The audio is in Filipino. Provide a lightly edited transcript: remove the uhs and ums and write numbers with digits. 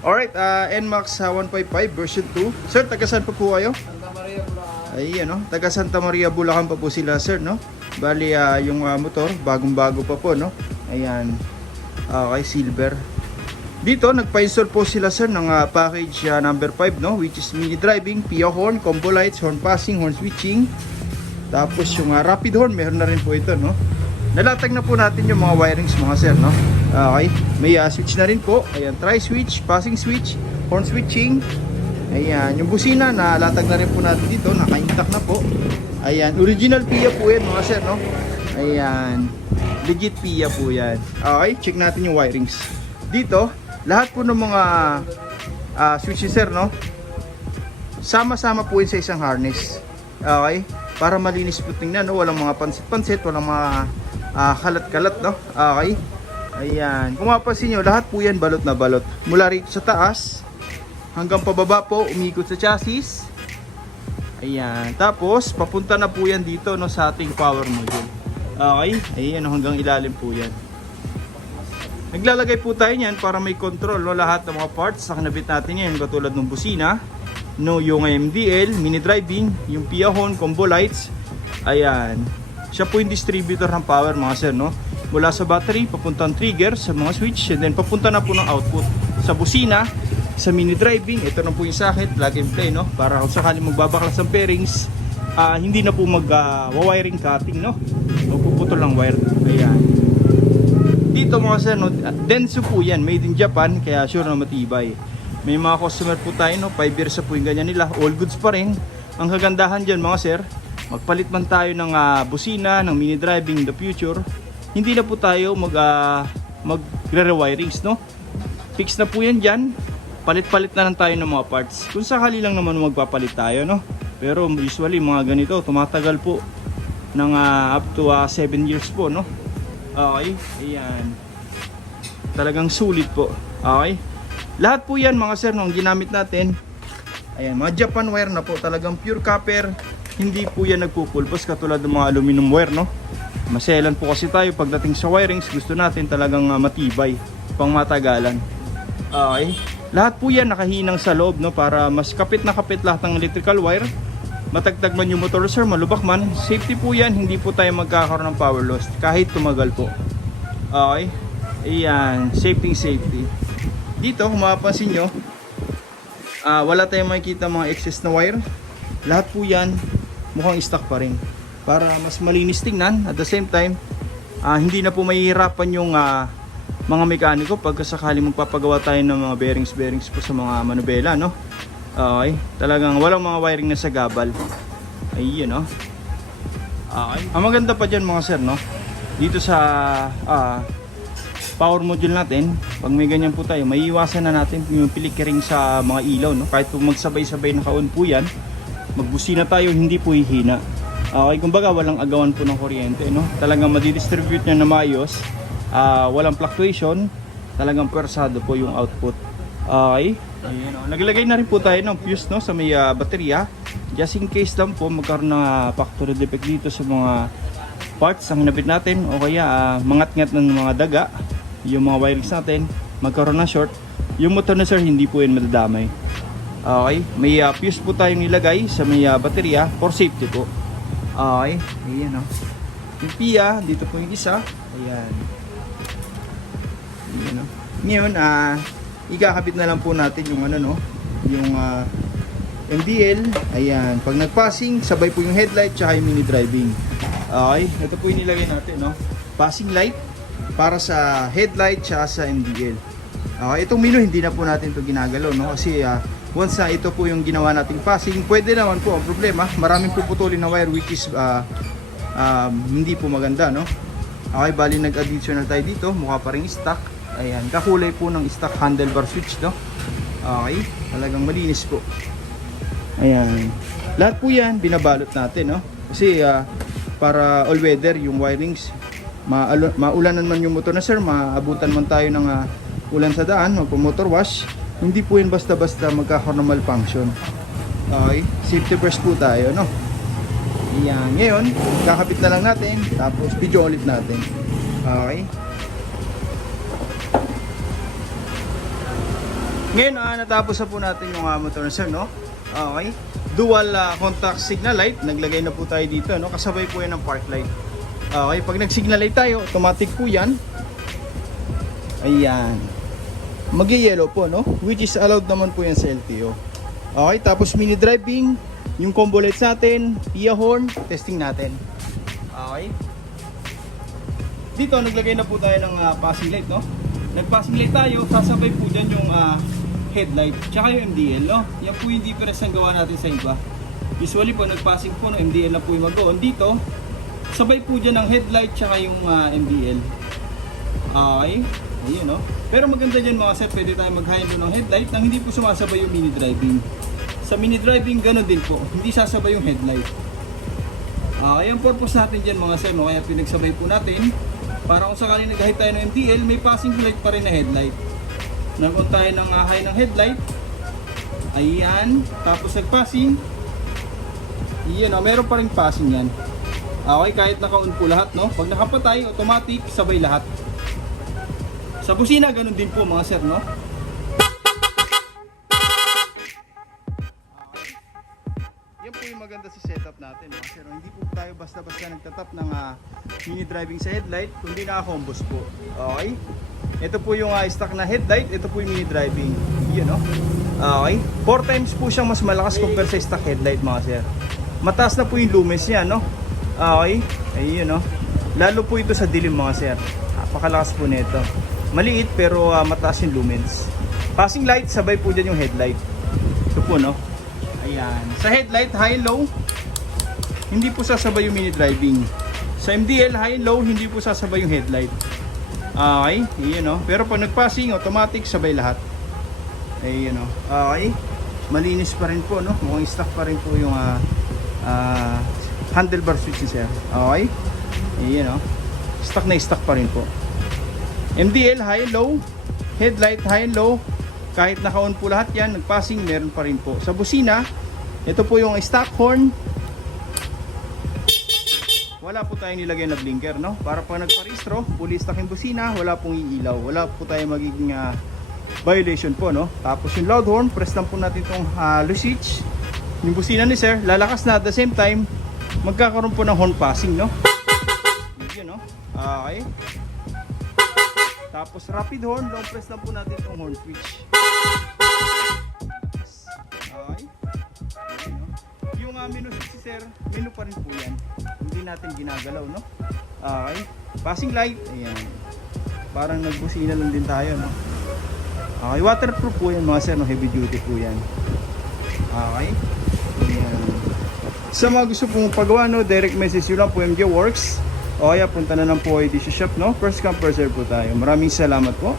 Alright, NMAX 155 version 2. Sir, taga saan pa po kayo? Santa Maria, Bulacan. Ay, ano, taga Santa Maria, Bulacan pa po sila, sir, no? Bali, yung motor, bagong-bago pa po, no? Ayan. Okay, silver. Dito, nagpa-install po sila, sir, ng package number 5, no? Which is mini driving, PIA horn, combo lights, horn passing, horn switching. Tapos yung rapid horn, meron na rin po ito, no? Nalatag na po natin yung mga wirings, mga sir, no? Okay, may switch na rin po. Ayan, tri-switch, passing switch, horn switching. Ayan, yung busina na latag na rin po natin dito, naka-intact na po. Ayan, original PIA po yan, mga sir, no? Ayan, legit PIA po yan. Okay, check natin yung wirings. Dito, lahat po ng mga switches, sir, no? Sama-sama po yun sa isang harness. Okay, para malinis po tingnan, no? Walang mga pansit-pansit, walang mga kalat-kalat, no? Okay, ayan, kung mapapansin nyo, lahat po yan balot na balot. Mula rito sa taas hanggang pababa po, umikot sa chassis. Ayan, tapos papunta na po yan dito, no, sa ating power module. Okay, ayan, hanggang ilalim po yan. Naglalagay po tayo niyan para may control, no, lahat ng mga parts sa kinabit natin yan, katulad ng busina, no, yung MDL, mini driving, yung PIA horn, combo lights. Ayan, siya po yung distributor ng power, mga sir, no? Mula sa battery, papuntang trigger, sa mga switch, and then papunta na po ng output. Sa busina, sa mini driving, ito na po yung socket, plug and play, no? Para kung sakaling magbabaklas ng pairings, hindi na po mag-wiring cutting, no? Magpuputol ng wire. Ayan. Dito, mga sir, no? Denso po yan, made in Japan, kaya sure na matibay. May mga customer po tayo, no? 5 years na po yung ganyan nila, all goods pa rin. Ang kagandahan dyan, mga sir, magpalit man tayo ng busina, ng mini driving in the future, hindi na po tayo magre-rewirings, no? Fix na po yan dyan. Palit-palit na lang tayo ng mga parts. Kung sakali lang naman magpapalit tayo, no? Pero usually mga ganito, tumatagal po ng up to 7 years po, no? Okay, ayan. Talagang sulit po. Okay. Lahat po yan, mga sir, nung ginamit natin, ayan, mga Japan wire na po, talagang pure copper. Hindi po yan nagpupulpos katulad ng mga aluminum wire, no? Maselan po kasi tayo pagdating sa wirings, gusto natin talagang matibay, pang matagalan. Okay. Lahat po yan nakahinang sa loob, no? Para mas kapit na kapit lahat ng electrical wire. Matagtag man yung motor, sir, malubak man, safety po yan, hindi po tayo magkakaroon ng power loss kahit tumagal po. Okay. Ayan, safety. Dito, kung mapapansin nyo, wala tayong makikita mga excess na wire. Lahat po yan mukhang stock pa rin, para mas malinis tingnan. At the same time, hindi na po mahihirapan yung mga mekaniko pagka sakaling magpapagawa tayo ng mga bearings po sa mga manubela, no? Okay, talagang walang mga wiring na sa gabal. Ayun, no? Okay. Ang maganda pa dyan, mga sir, no? Dito sa power module natin, pag may ganyan po tayo, may iwasan na natin yung pilikering sa mga ilaw, no? Kahit kung magsabay-sabay na ka-on po yan, magbusina tayo, hindi po hihina. Okay, kumbaga walang agawan po ng kuryente, no? Talagang madidistribute niya na maayos, walang fluctuation, talagang pwersado po yung output. Okay, ayan, no? Naglagay na rin po tayo ng fuse, no, sa may baterya, just in case lang po magkaroon na factory defect dito sa mga parts ang hinabit natin, o kaya mangat-ngat ng mga daga yung mga wirings natin, magkaroon na short, yung motor na, sir, hindi po yun madadamay. Okay, may fuse po tayong nilagay sa may baterya for safety po. Okay, ayan, no? Yung PIA, dito po yung isa. Ayan. Ayan, no? Ngayon, ikakabit na lang po natin yung ano, no? Yung MDL. Ayan, pag nag-passing, sabay po yung headlight tsaka yung mini driving. Okay, ito po yung nilagay natin, no? Passing light para sa headlight tsaka sa MDL. Okay, itong mino hindi na po natin ito ginagalaw, no? Kasi once na ito po yung ginawa nating passing, pwede naman po. Ang problema, maraming puputulin na wire, which is hindi po maganda, no? Okay, bali nag-additional tayo dito, mukha pa rin stock. Ayan, kakulay po ng stock handlebar switch, no? Okay, talagang malinis po. Ayan, lahat po yan binabalot natin, no? Kasi para all weather yung wirings, maulanan man yung motor na, sir, maabutan man tayo ng ulan sa daan, magpo-motor wash, hindi po yun basta-basta magkakaroon ng malfunction. Okay, safety first po tayo, no? Ayan, ngayon kakabit na lang natin, tapos video ulit natin. Okay, Ngayon, natapos na po natin yung motor na sir, no? Okay. Dual contact signal light. Naglagay na po tayo dito, no? Kasabay po yan ng park light. Okay. Pag nag-signal light tayo, automatic po yan. Ayan. Mag-yellow po, no? Which is allowed naman po yan sa LTO. Okay. Tapos mini driving, yung combo lights natin, PIA horn, testing natin. Okay. Dito, naglagay na po tayo ng passing light, no? Nag-passing light tayo, sasabay po dyan yung headlight, tsaka yung MDL, no? Yan po yung difference ng gawa natin sa iba. Usually po, nag-passing po, no, MDL na po yung mag-on. Dito, sabay po dyan ang headlight, tsaka yung MDL. Okay, ayun, no? Pero maganda dyan mga sir, pwede tayo mag-high ng headlight nang hindi po sumasabay yung mini driving. Sa mini driving, ganun din po, hindi sasabay yung headlight. Yung purpose natin dyan mga sir, no? Kaya pinagsabay po natin, para kung sakaling nag-high tayo ng MDL, may passing light pa rin na headlight. Nag-on tayo ng high ng headlight. Ayan. Tapos nag-passing. Ayan, meron pa rin passing yan. Okay, kahit naka-on po lahat, no? Pag nakapatay, automatic, sabay lahat. Sa busina, ganun din po mga sir, no? Yan po yung maganda sa setup natin, mga sir. Hindi po tayo basta-basta nagtatap ng mini driving sa headlight, kundi naka-combos po. Okay? Ito po yung stock na headlight, ito po yung mini driving. Yun, no? Okay? 4 times po siyang mas malakas compare sa stock headlight, mga sir. Mataas na po yung lumens niya, no? Okay? Ayun, no? Lalo po ito sa dilim, mga sir. Napakalakas po nito. Maliit pero mataas yung lumens. Passing light, sabay po dyan yung headlight. Ito po, no? Ayan. Sa headlight, high and low, hindi po sasabay yung mini driving. Sa MDL, high and low, hindi po sasabay yung headlight. Okay, yun, no? Pero pag nag-passing, automatic, sabay lahat. Ayun, no? Okay. Malinis pa rin po, no? Mukhang stock pa rin po yung handlebar switch niya, sir. Okay. Ayun, no? Stock na stock pa rin po. MDL, high and low. Headlight, high and low. Kahit naka-on po lahat yan, nag-passing, meron pa rin po. Sa busina, ito po yung stock horn. Wala po tayong nilagay na blinker, no? Para pag nagparehistro, fully stock yung busina, wala pong iilaw. Wala po tayong magiging violation po, no? Tapos yung loud horn, press lang po natin itong low switch. Yung busina ni sir, lalakas na at the same time, magkakaroon po ng horn passing, no? Yun, no? Okay. Tapos rapid horn, long press lang po natin itong horn switch. Okay. Yung menu switch si sir, menu pa rin po yan. Hindi natin ginagalaw, no? Okay. Passing light, ayan. Parang nagbusina lang din tayo, no? Okay, waterproof po yan mga sir, no? Heavy duty po yan. Okay. Ayan. Sa mga gusto pong pagawa, no? Direct message yun lang po, MJ Works. O kaya punta na lang po ay DC Shop, no? First come, first serve po tayo. Maraming salamat po.